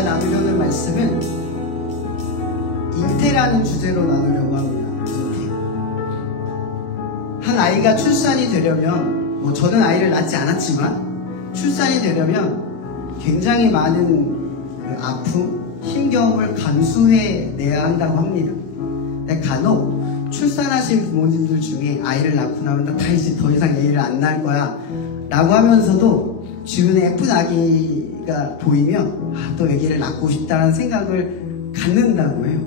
제가 나누려는 말씀은 잉태라는 주제로 나누려고 합니다. 잉태. 한 아이가 출산이 되려면, 저는 아이를 낳지 않았지만 출산이 되려면 굉장히 많은 아픔, 힘겨움을 감수해내야 한다고 합니다. 근데 간혹 출산하신 부모님들 중에 아이를 낳고 나면 다 이제 더 이상 얘를 안 낳을 거야 라고 하면서도 주변에 예쁜 아기가 보이면 또 아기를 낳고 싶다는 생각을 갖는다고 해요.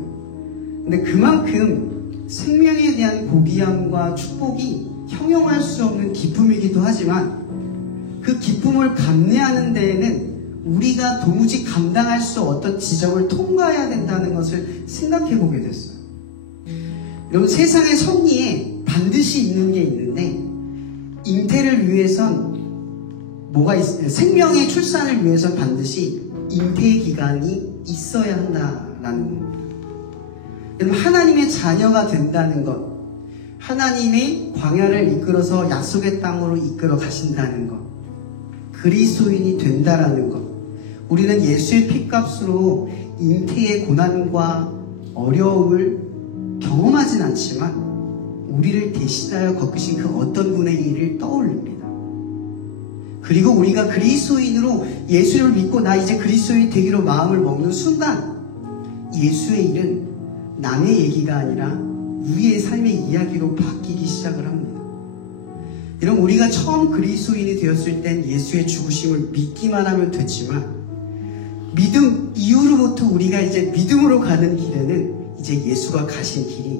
근데 그만큼 생명에 대한 고귀함과 축복이 형용할 수 없는 기쁨이기도 하지만 그 기쁨을 감내하는 데에는 우리가 도무지 감당할 수 없던 지점을 통과해야 된다는 것을 생각해 보게 됐어요. 여러분, 세상의 섭리에 반드시 있는 게 있는데 잉태를 위해선 뭐가 있어요? 생명의 출산을 위해선 반드시 잉태의 기간이 있어야 한다라는 겁니다. 여러분, 하나님의 자녀가 된다는 것, 하나님의 광야를 이끌어서 약속의 땅으로 이끌어 가신다는 것, 그리스도인이 된다라는 것, 우리는 예수의 피값으로 잉태의 고난과 어려움을 경험하진 않지만 우리를 대신하여 겪으신 그 어떤 분의 일을 떠올립니다. 그리고 우리가 그리스도인으로 예수를 믿고 나 이제 그리스도인이 되기로 마음을 먹는 순간 예수의 일은 남의 얘기가 아니라 우리의 삶의 이야기로 바뀌기 시작을 합니다. 여러분, 우리가 처음 그리스도인이 되었을 땐 예수의 죽으심을 믿기만 하면 됐지만 믿음 이후로부터 우리가 이제 믿음으로 가는 길에는 이제 예수가 가신 길이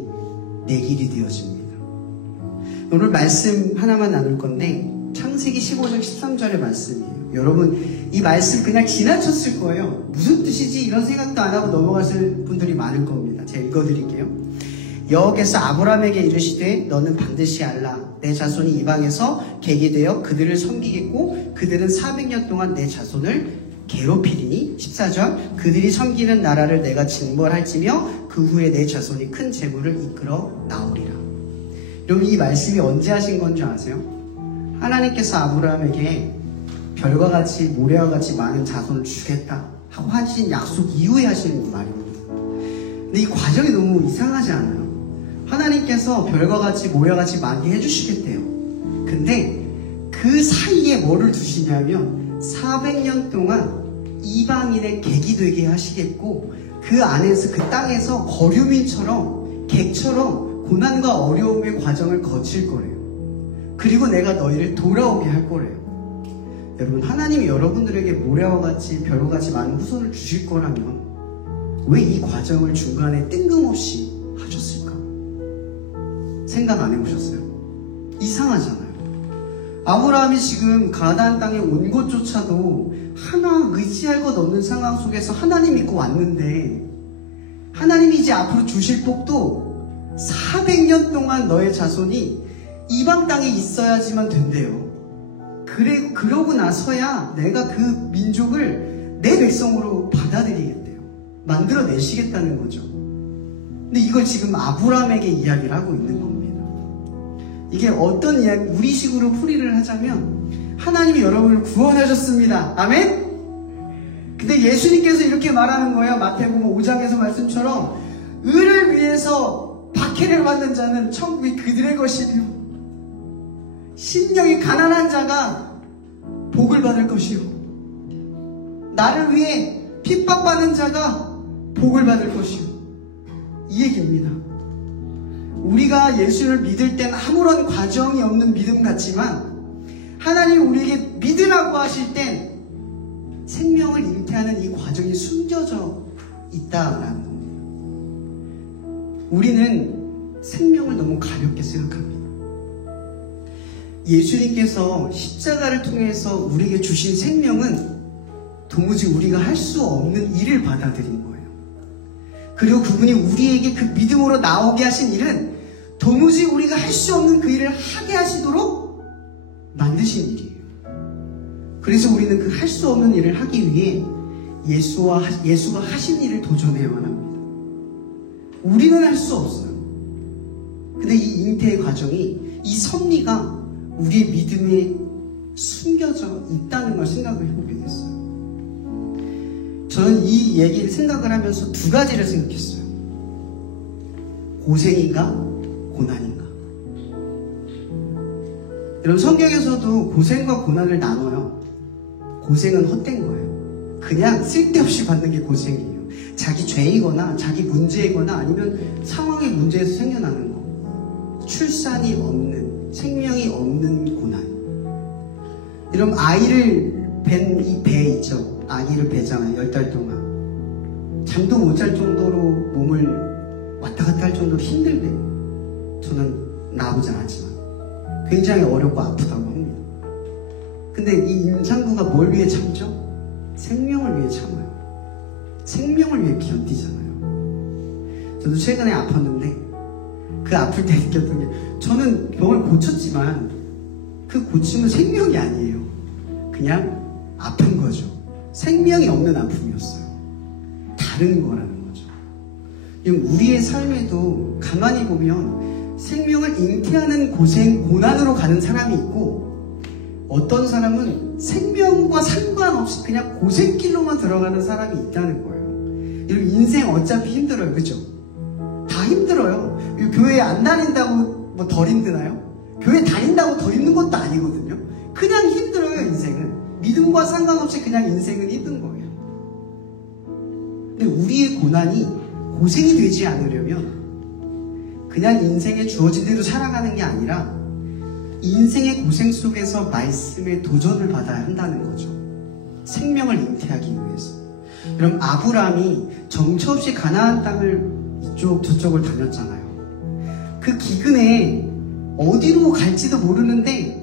내 길이 되어집니다. 오늘 말씀 하나만 나눌 건데 창세기 15장 13절의 말씀이에요. 여러분, 이 말씀 그냥 지나쳤을 거예요. 무슨 뜻이지? 이런 생각도 안 하고 넘어갔을 분들이 많을 겁니다. 제가 읽어드릴게요. 여호와께서 아브라함에게 이르시되 너는 반드시 알라. 내 자손이 이방에서 객이 되어 그들을 섬기겠고 그들은 400년 동안 내 자손을 괴롭히리니 14절 그들이 섬기는 나라를 내가 징벌할지며 그 후에 내 자손이 큰 재물을 이끌어 나오리라. 여러분, 이 말씀이 언제 하신 건지 아세요? 하나님께서 아브라함에게 별과 같이 모래와 같이 많은 자손을 주겠다 하고 하신 약속 이후에 하시는 말입니다. 근데 이 과정이 너무 이상하지 않아요? 하나님께서 별과 같이 모래와 같이 많이 해주시겠대요. 근데 그 사이에 뭐를 두시냐면 400년 동안 이방인의 객이 되게 하시겠고 그 안에서 그 땅에서 거류민처럼 객처럼 고난과 어려움의 과정을 거칠 거래요. 그리고 내가 너희를 돌아오게 할 거래요. 여러분, 하나님이 여러분들에게 모래와 같이 별과 같이 많은 후손을 주실 거라면 왜 이 과정을 중간에 뜬금없이 하셨을까? 생각 안 해보셨어요? 이상하잖아요. 아브라함이 지금 가나안 땅에 온 것조차도 하나 의지할 것 없는 상황 속에서 하나님 믿고 왔는데 하나님이 이제 앞으로 주실 복도 400년 동안 너의 자손이 이방 땅에 있어야지만 된대요. 그러고 나서야 내가 그 민족을 내 백성으로 받아들이겠대요. 만들어내시겠다는 거죠. 근데 이걸 지금 아브라함에게 이야기를 하고 있는 겁니다. 이게 어떤 이야기, 우리식으로 풀이를 하자면 하나님이 여러분을 구원하셨습니다. 아멘? 근데 예수님께서 이렇게 말하는 거예요. 마태복음 5장에서 말씀처럼 의를 위해서 박해를 받는 자는 천국이 그들의 것이며 심령이 가난한 자가 복을 받을 것이요 나를 위해 핍박받는 자가 복을 받을 것이요. 이 얘기입니다. 우리가 예수를 믿을 땐 아무런 과정이 없는 믿음 같지만 하나님이 우리에게 믿으라고 하실 땐 생명을 잉태하는 이 과정이 숨겨져 있다라는 겁니다. 우리는 생명을 너무 가볍게 생각합니다. 예수님께서 십자가를 통해서 우리에게 주신 생명은 도무지 우리가 할 수 없는 일을 받아들인 거예요. 그리고 그분이 우리에게 그 믿음으로 나오게 하신 일은 도무지 우리가 할 수 없는 그 일을 하게 하시도록 만드신 일이에요. 그래서 우리는 그 할 수 없는 일을 하기 위해 예수가 하신 일을 도전해야만 합니다. 우리는 할 수 없어요. 근데 이 잉태의 과정이, 이 섭리가 우리의 믿음에 숨겨져 있다는 걸 생각을 해보게 됐어요. 저는 이 얘기를 생각을 하면서 두 가지를 생각했어요. 고생인가? 고난인가? 여러분, 성경에서도 고생과 고난을 나눠요. 고생은 헛된 거예요. 그냥 쓸데없이 받는 게 고생이에요. 자기 죄이거나 자기 문제이거나 아니면 상황의 문제에서 생겨나는 거. 출산이 없는, 생명이 없는 고난. 여러분, 아이를 뵌 이 배 있죠. 아기를 배잖아요. 10달 동안. 잠도 못 잘 정도로 몸을 왔다 갔다 할 정도로 힘들대요. 저는 나오지 않았지만 굉장히 어렵고 아프다고 합니다. 근데 이 임산부가 뭘 위해 참죠? 생명을 위해 참아요. 생명을 위해 견디잖아요. 저도 최근에 아팠는데 그 아플 때 느꼈던 게, 저는 병을 고쳤지만 그 고침은 생명이 아니에요. 그냥 아픈 거죠. 생명이 없는 아픔이었어요. 다른 거라는 거죠. 우리의 삶에도 가만히 보면 생명을 잉태하는 고생, 고난으로 가는 사람이 있고, 어떤 사람은 생명과 상관없이 그냥 고생길로만 들어가는 사람이 있다는 거예요. 여러분, 인생 어차피 힘들어요. 그죠? 다 힘들어요. 교회 안 다닌다고 뭐 덜 힘드나요? 교회 다닌다고 더 힘든 것도 아니거든요. 그냥 힘들어요, 인생은. 믿음과 상관없이 그냥 인생은 힘든 거예요. 근데 우리의 고난이 고생이 되지 않으려면 그냥 인생에 주어진 대로 살아가는 게 아니라 인생의 고생 속에서 말씀의 도전을 받아야 한다는 거죠. 생명을 잉태하기 위해서. 여러분, 아브라함이 정처 없이 가나안 땅을 이쪽 저쪽을 다녔잖아요. 그 기근에 어디로 갈지도 모르는데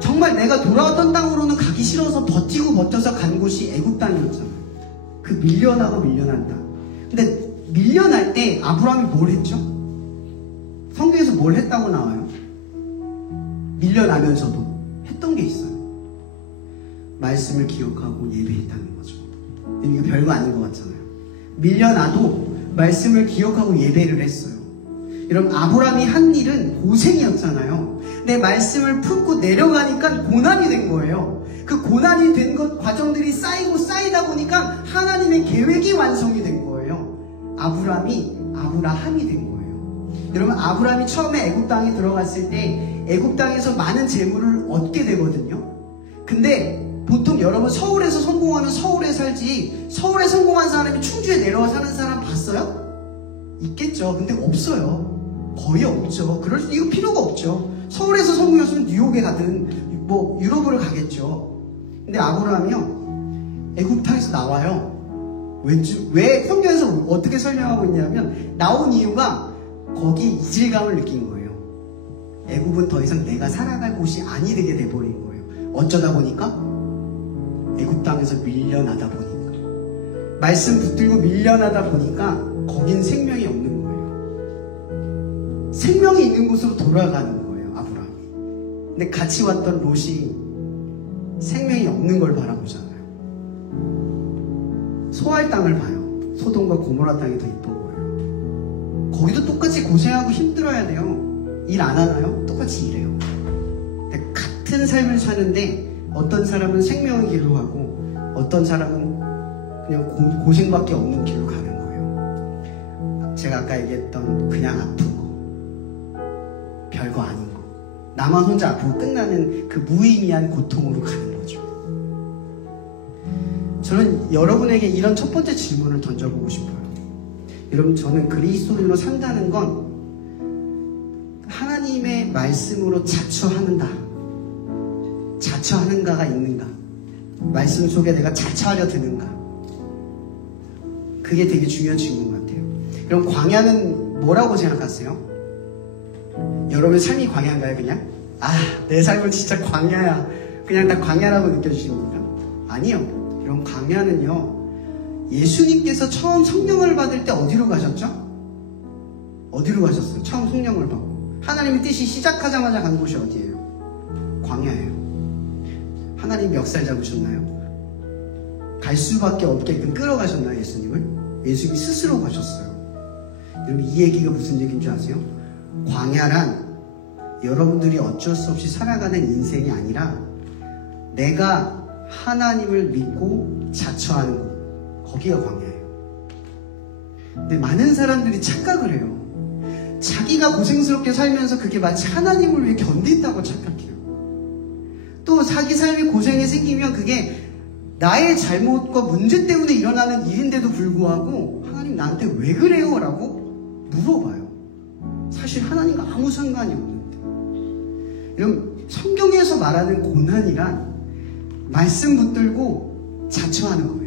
정말 내가 돌아왔던 땅으로는 가기 싫어서 버티고 버텨서 간 곳이 애굽 땅이었잖아요. 그 밀려나고 밀려난 땅. 근데 밀려날 때 아브라함이 뭘 했죠? 성경에서 뭘 했다고 나와요? 밀려나면서도 했던 게 있어요. 말씀을 기억하고 예배했다는 거죠. 이거 별거 아닌 것 같잖아요. 밀려나도 말씀을 기억하고 예배를 했어요. 여러분, 아브라함이 한 일은 고생이었잖아요. 내 말씀을 품고 내려가니까 고난이 된 거예요. 그 고난이 된 것 과정들이 쌓이고 쌓이다 보니까 하나님의 계획이 완성이 된 거예요. 아브라함이 된 거예요. 여러분, 아브라함이 처음에 애굽 땅에 들어갔을 때 애굽 땅에서 많은 재물을 얻게 되거든요. 근데 보통 여러분, 서울에서 성공하면 서울에 살지, 서울에 성공한 사람이 충주에 내려와 사는 사람 봤어요? 있겠죠. 근데 없어요. 거의 없죠. 이거 필요가 없죠. 서울에서 성공했으면 뉴욕에 가든 뭐 유럽으로 가겠죠. 근데 아브라함이요, 애굽 땅에서 나와요. 왜 성경에서 어떻게 설명하고 있냐면, 나온 이유가 거기 이질감을 느낀 거예요. 애굽은 더 이상 내가 살아갈 곳이 아니 되게 돼버린 거예요. 어쩌다 보니까 애굽 땅에서 밀려나다 보니까, 말씀 붙들고 밀려나다 보니까 거긴 생명이 없는 거예요. 생명이 있는 곳으로 돌아가는 거예요, 아브라함이. 근데 같이 왔던 롯이 생명이 없는 걸 바라보잖아요. 소알 땅을 봐요. 소돔과 고모라 땅이 더 이쁜 거예요. 거기도 똑같이 고생하고 힘들어야 돼요. 일 안 하나요? 똑같이 일해요. 근데 같은 삶을 사는데 어떤 사람은 생명의 길로 가고 어떤 사람은 그냥 고생밖에 없는 길로 가는 거예요. 제가 아까 얘기했던 그냥 아픈 거, 별거 아닌 거, 나만 혼자 아프고 끝나는 그 무의미한 고통으로 가는 거죠. 저는 여러분에게 이런 첫 번째 질문을 던져보고 싶어요. 여러분, 저는 그리스도인으로 산다는 건 하나님의 말씀으로 자처하는가가 있는가? 말씀 속에 내가 자처하려 드는가? 그게 되게 중요한 질문 같아요. 그럼 광야는 뭐라고 생각하세요? 여러분의 삶이 광야인가요, 그냥? 내 삶은 진짜 광야야. 그냥 다 광야라고 느껴지십니까? 아니요. 여러분, 광야는요, 예수님께서 처음 성령을 받을 때 어디로 가셨죠? 어디로 가셨어요? 처음 성령을 받고. 하나님의 뜻이 시작하자마자 간 곳이 어디예요? 광야예요. 하나님 멱살 잡으셨나요? 갈 수밖에 없게끔 끌어가셨나요, 예수님을? 예수님이 스스로 가셨어요. 여러분, 이 얘기가 무슨 얘기인 줄 아세요? 광야란 여러분들이 어쩔 수 없이 살아가는 인생이 아니라 내가 하나님을 믿고 자처하는 곳, 거기가 광야예요. 근데 많은 사람들이 착각을 해요. 자기가 고생스럽게 살면서 그게 마치 하나님을 위해 견딘다고 착각해요. 또 자기 삶에 고생이 생기면 그게 나의 잘못과 문제 때문에 일어나는 일인데도 불구하고 하나님 나한테 왜 그래요? 라고 물어봐요. 사실 하나님과 아무 상관이 없는데. 여러분, 성경에서 말하는 고난이란 말씀 붙들고 자처하는 거예요.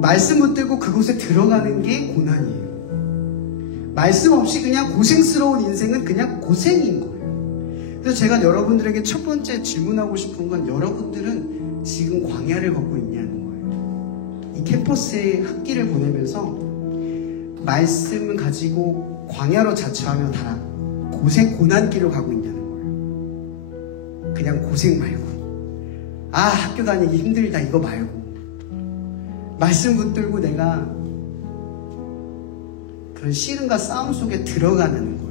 말씀 붙들고 그곳에 들어가는 게 고난이에요. 말씀 없이 그냥 고생스러운 인생은 그냥 고생인 거예요. 그래서 제가 여러분들에게 첫 번째 질문하고 싶은 건, 여러분들은 지금 광야를 걷고 있냐는 거예요. 이 캠퍼스에 학기를 보내면서 말씀을 가지고 광야로 자처하며 달아 고난길을 가고 있냐는 거예요. 그냥 고생 말고, 학교 다니기 힘들다 이거 말고, 말씀 붙들고 내가 그런 시름과 싸움 속에 들어가는 거예요.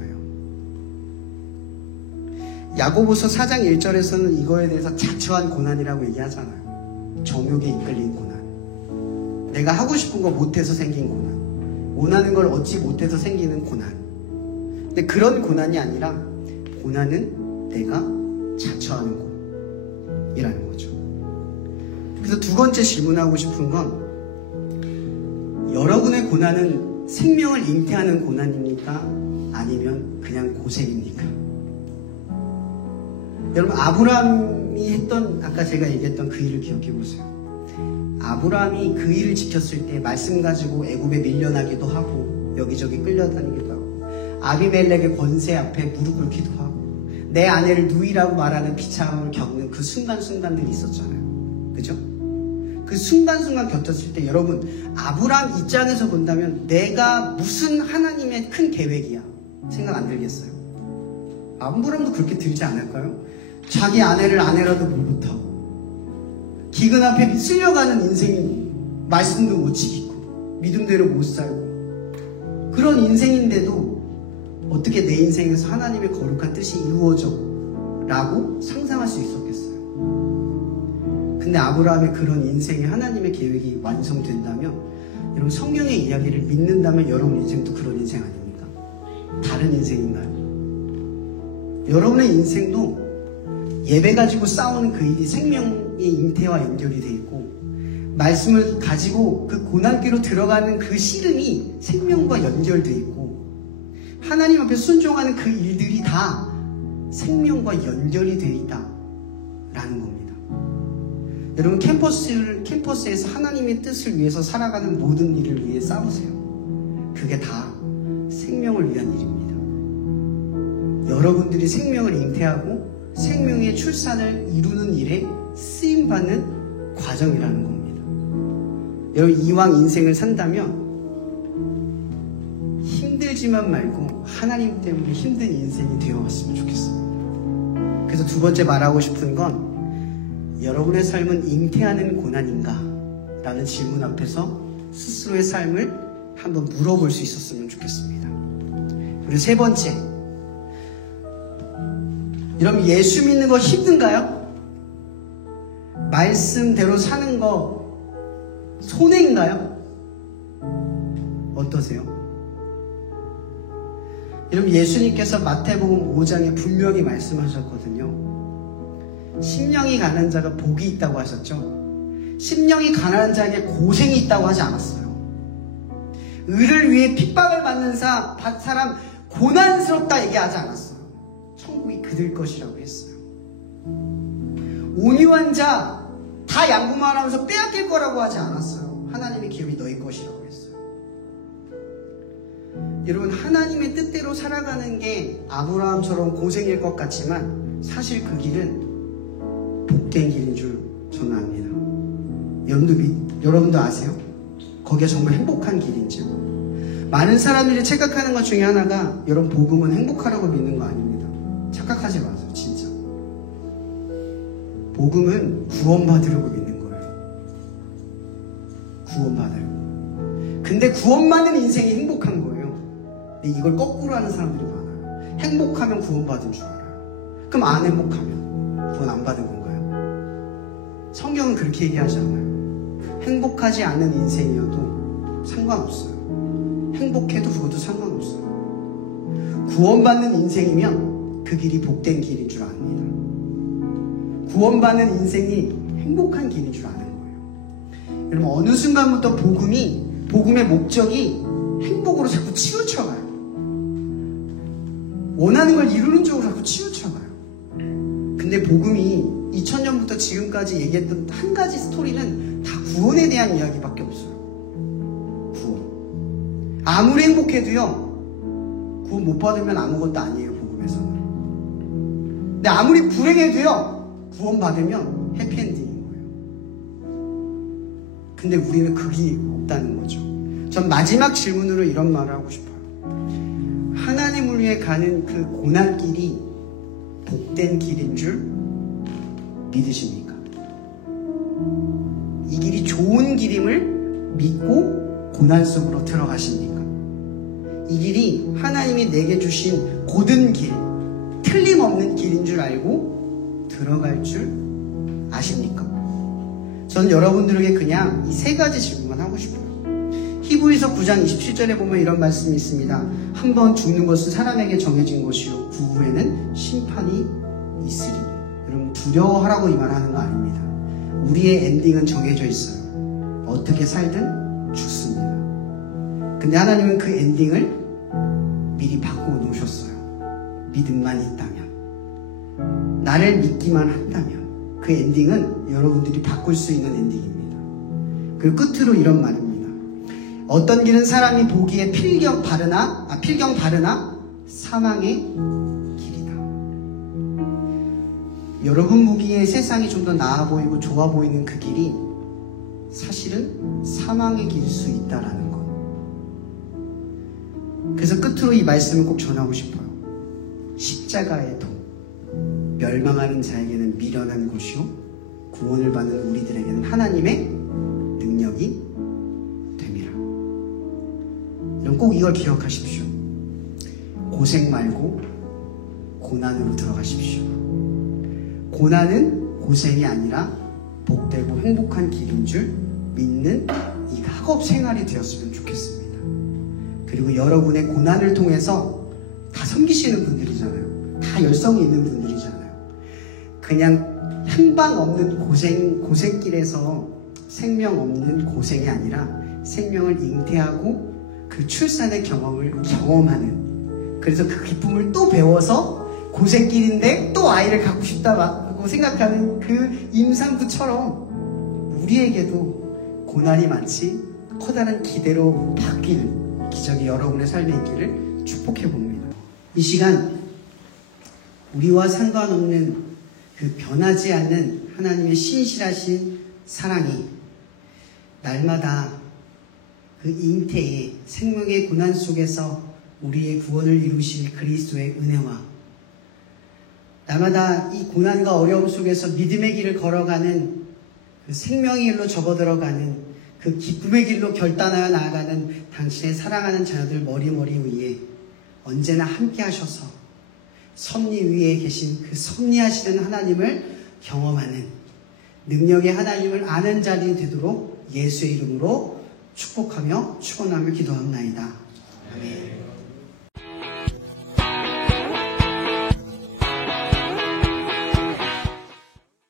야고보서 4장 1절에서는 이거에 대해서 자처한 고난이라고 얘기하잖아요. 정욕에 이끌린 고난, 내가 하고 싶은 거 못해서 생긴 고난, 원하는 걸 얻지 못해서 생기는 고난. 근데 그런 고난이 아니라 고난은 내가 자처하는 고이라는 거죠. 그래서 두 번째 질문하고 싶은 건, 여러분의 고난은 생명을 잉태하는 고난입니까? 아니면 그냥 고생입니까? 여러분, 아브라함이 했던, 아까 제가 얘기했던 그 일을 기억해 보세요. 아브라함이 그 일을 지켰을 때 말씀 가지고 애굽에 밀려나기도 하고 여기저기 끌려다니기도 하고, 아비멜렉의 권세 앞에 무릎 꿇기도 하고, 내 아내를 누이라고 말하는 비참함을 겪는 그 순간순간들이 있었잖아요. 그죠? 그 순간순간 겪었을 때 여러분, 아브라함 입장에서 본다면 내가 무슨 하나님의 큰 계획이야 생각 안 들겠어요? 아브라함도 그렇게 들지 않을까요? 자기 아내를 아내라도 못하고, 기근 앞에 쓸려가는 인생이, 말씀도 못 지키고 믿음대로 못 살고, 그런 인생인데도 어떻게 내 인생에서 하나님의 거룩한 뜻이 이루어져 라고 상상할 수 있었겠어요? 근데 아브라함의 그런 인생에 하나님의 계획이 완성된다면, 여러분, 성경의 이야기를 믿는다면 여러분 인생도 그런 인생 아닙니까? 다른 인생인가요? 여러분의 인생도 예배 가지고 싸우는 그 일이 생명의 잉태와 연결이 돼 있고, 말씀을 가지고 그 고난길로 들어가는 그 씨름이 생명과 연결돼 있고, 하나님 앞에 순종하는 그 일들이 다 생명과 연결이 돼 있다라는 겁니다. 여러분, 캠퍼스에서 하나님의 뜻을 위해서 살아가는 모든 일을 위해 싸우세요. 그게 다 생명을 위한 일입니다. 여러분들이 생명을 잉태하고 생명의 출산을 이루는 일에 쓰임받는 과정이라는 겁니다. 여러분, 이왕 인생을 산다면 힘들지만 말고 하나님 때문에 힘든 인생이 되어왔으면 좋겠습니다. 그래서 두 번째 말하고 싶은 건, 여러분의 삶은 잉태하는 고난인가? 라는 질문 앞에서 스스로의 삶을 한번 물어볼 수 있었으면 좋겠습니다. 그리고 세 번째, 여러분, 예수 믿는 거 힘든가요? 말씀대로 사는 거 손해인가요? 어떠세요? 여러분, 예수님께서 마태복음 5장에 분명히 말씀하셨거든요. 심령이 가난한 자가 복이 있다고 하셨죠. 심령이 가난한 자에게 고생이 있다고 하지 않았어요. 의를 위해 핍박을 받는 사람 고난스럽다 얘기하지 않았어요. 천국이 그들 것이라고 했어요. 온유한 자 다 양보만 하면서 빼앗길 거라고 하지 않았어요. 하나님의 기업이 너희 것이라고 했어요. 여러분, 하나님의 뜻대로 살아가는 게 아브라함처럼 고생일 것 같지만 사실 그 길은 복된 길인 줄 저는 압니다. 여러분도 아세요? 거기가 정말 행복한 길인지. 많은 사람들이 착각하는 것 중에 하나가, 여러분, 복음은 행복하라고 믿는 거 아닙니다. 착각하지 마세요. 진짜 복음은 구원받으려고 믿는 거예요. 구원받으려고. 근데 구원받는 인생이 행복한 거예요. 근데 이걸 거꾸로 하는 사람들이 많아요. 행복하면 구원받은 줄 알아요. 그럼 안 행복하면 구원 안 받은 건가요? 성경은 그렇게 얘기하지 않아요. 행복하지 않은 인생이어도 상관없어요. 행복해도 그것도 상관없어요. 구원받는 인생이면 그 길이 복된 길인 줄 압니다. 구원받는 인생이 행복한 길인 줄 아는 거예요. 여러분, 어느 순간부터 복음의 목적이 행복으로 자꾸 치우쳐가요. 원하는 걸 이루는 쪽으로 자꾸 치우쳐가요. 근데 복음이 2000년부터 지금까지 얘기했던 한 가지 스토리는 다 구원에 대한 이야기밖에 없어요. 구원. 아무리 행복해도요, 구원 못 받으면 아무것도 아니에요, 복음에서는. 근데 아무리 불행해도요, 구원 받으면 해피엔딩인 거예요. 근데 우리는 그게 없다는 거죠. 전 마지막 질문으로 이런 말을 하고 싶어요. 하나님을 위해 가는 그 고난길이 복된 길인 줄 믿으십니까? 이 길이 좋은 길임을 믿고 고난 속으로 들어가십니까? 이 길이 하나님이 내게 주신 고든 길, 틀림없는 길인 줄 알고 들어갈 줄 아십니까? 저는 여러분들에게 그냥 이 세 가지 질문만 하고 싶어요. 히브리서 9장 27절에 보면 이런 말씀이 있습니다. 한 번 죽는 것은 사람에게 정해진 것이요 그 후에는 심판이 있으리. 여러분, 두려워하라고 이 말 하는 거 아닙니다. 우리의 엔딩은 정해져 있어요. 어떻게 살든 죽습니다. 근데 하나님은 그 엔딩을 미리 바꾸어 놓으셨어요. 믿음만 있다면, 나를 믿기만 한다면 그 엔딩은 여러분들이 바꿀 수 있는 엔딩입니다. 그리고 끝으로 이런 말입니다. 어떤 길은 사람이 보기에 필경 바르나 사망의 길이다. 여러분 보기에 세상이 좀 더 나아 보이고 좋아 보이는 그 길이 사실은 사망의 길일 수 있다라는 것. 그래서 끝으로 이 말씀을 꼭 전하고 싶어요. 십자가의 도, 멸망하는 자에게는 미련한 곳이요 구원을 받는 우리들에게는 하나님의 능력이 됨이라. 여러분, 꼭 이걸 기억하십시오. 고생 말고 고난으로 들어가십시오. 고난은 고생이 아니라 복되고 행복한 길인 줄 믿는 이 학업 생활이 되었으면 좋겠습니다. 그리고 여러분의 고난을 통해서 다 섬기시는 분들이잖아요. 다 열성이 있는 분들이잖아요. 그냥 향방 없는 고생길에서 생명 없는 고생이 아니라 생명을 잉태하고 그 출산의 경험을 경험하는, 그래서 그 기쁨을 또 배워서 고생길인데 또 아이를 갖고 싶다고 생각하는 그 임산부처럼 우리에게도 고난이 많지 커다란 기대로 바뀔 기적이 여러분의 삶에 있기를 축복해 봅니다. 이 시간 우리와 상관없는 그 변하지 않는 하나님의 신실하신 사랑이 날마다 그 잉태의 생명의 고난 속에서 우리의 구원을 이루실 그리스도의 은혜와 날마다 이 고난과 어려움 속에서 믿음의 길을 걸어가는 그 생명의 길로 접어들어가는 그 기쁨의 길로 결단하여 나아가는 당신의 사랑하는 자녀들 머리머리 위에 언제나 함께 하셔서 섭리 위에 계신 그 섭리하시는 하나님을 경험하는 능력의 하나님을 아는 자리 되도록 예수의 이름으로 축복하며 축원하며 기도합나이다. 아멘.